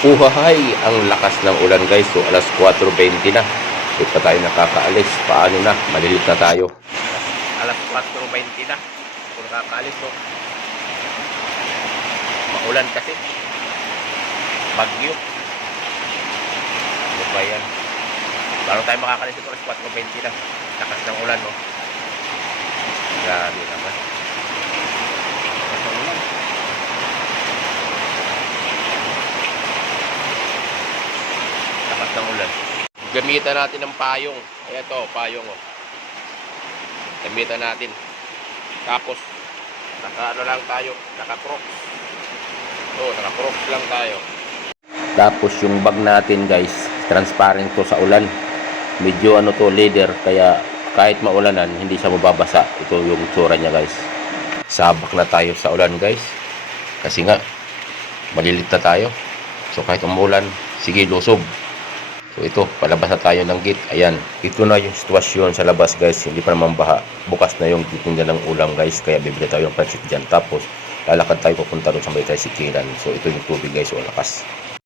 Uhahay, ang lakas ng ulan guys. So alas 4.20 na. Hindi pa tayo nakakaalis. Paano na? Malilit na tayo. Alas 4.20 na. Kung nakakaalis no. Maulan kasi. Bagyo. Ano ba yan? Bago tayo makakalis ito alas 4.20 na. Lakas ng ulan no. Grabe naman. Lakas ng ulan. Lakas ng ulan. Gamitan natin ng payong. Ito, payong oh. Gamitan natin. Tapos, naka ano lang tayo, naka crocs. Oh, naka crocs lang tayo. Tapos yung bag natin guys, transparent to sa ulan. Medyo ano to, leather, kaya kahit maulanan, hindi siya mababasa. Ito yung tsura niya guys. Sabak na tayo sa ulan guys. Kasi nga, malilit na tayo. So kahit umulan, sige lusog. So ito, palabas na tayo ng gate. Ayan, ito na yung sitwasyon sa labas guys. Hindi pa naman baha. Bukas na yung titinda ng ulam guys. Kaya bibili tayo ng pancit dyan. Tapos, lalakad tayo papunta doon sa may tricyclean. So ito yung tubig guys. O lakas.